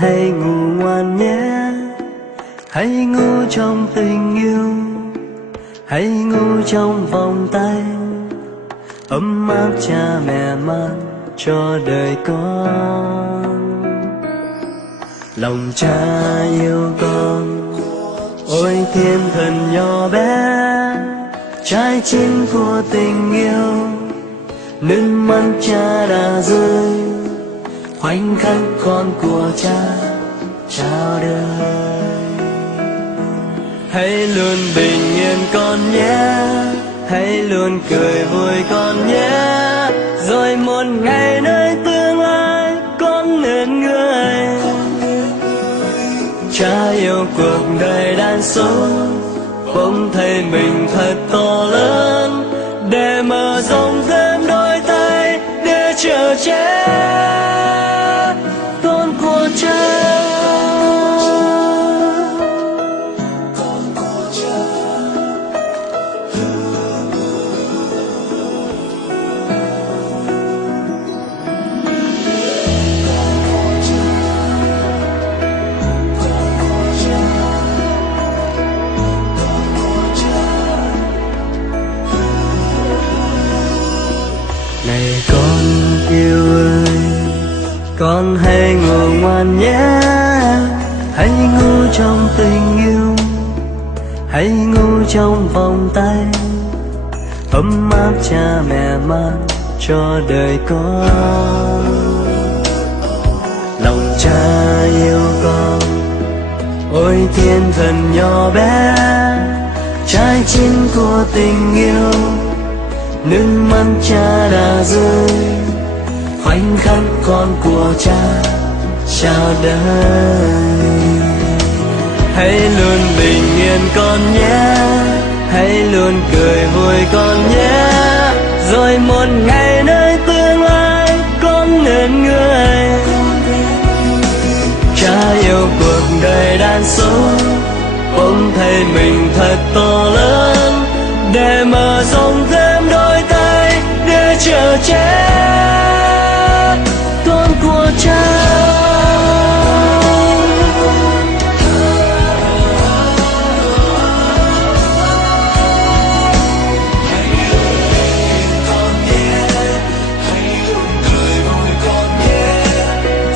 hãy ngủ ngoan nhé, hãy ngủ trong tình yêu, hãy ngủ trong vòng tay ấm áp cha mẹ mang cho đời con. Lòng cha yêu con, ôi thiên thần nhỏ bé, trái chín của tình yêu, nước mắt cha đã rơi, khoảnh khắc con của cha chào đời. Hãy luôn bình yên con nhé, hãy luôn cười vui con nhé, rồi một ngày nơi tương lai con nên người. Cha yêu cuộc đời đang sống, bỗng thấy mình thật to lớn, để mở rộng thêm đôi tay để chờ che con của cha. Này con yêu ơi, con hãy ngủ ngoan nhé, hãy ngủ trong tình yêu, hãy ngủ trong vòng tay ấm áp cha mẹ mang cho đời con. Lòng cha yêu con, ôi thiên thần nhỏ bé, trái chín của tình yêu, nước mắt cha đã rơi, khoảnh khắc con của cha chào đời. Hãy luôn bình yên con nhé, hãy luôn cười vui con nhé, rồi một ngày nơi tương lai con nên người. Cha yêu cuộc đời đang sống, bỗng thấy mình thật to lớn, để mở rộng thêm đôi tay để chờ che con của cha.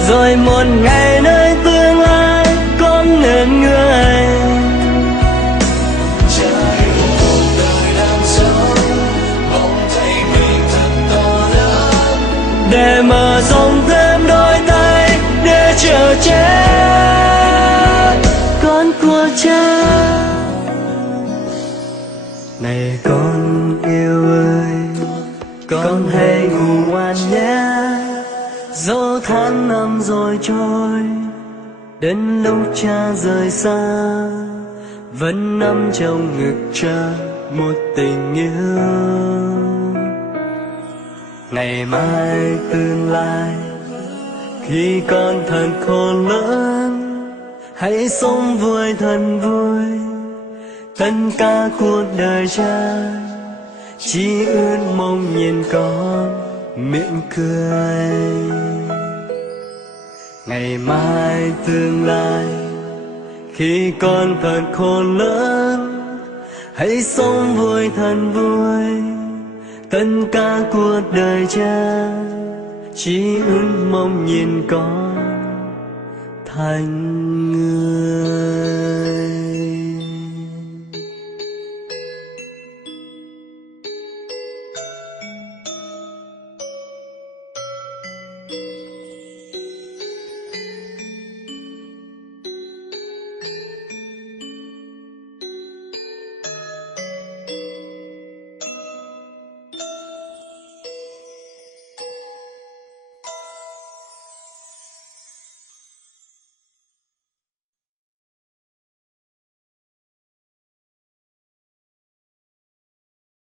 Rồi một ngày nơi tương lai con nên người. Để mở rộng thêm đôi tay để chờ che con của cha. Này con yêu ơi, con hãy ngủ ngoan nhé, dẫu tháng năm rồi trôi, đến lúc cha rời xa, vẫn nắm trong ngực cha một tình yêu. Ngày mai tương lai, khi con thật khôn lớn, hãy sống vui thật vui, tất cả cuộc đời cha chỉ ước mong nhìn con mỉm cười. Ngày mai tương lai, khi con thật khôn lớn, hãy sống vui thật vui, tất cả cuộc đời cha chỉ ước mong nhìn con thành người.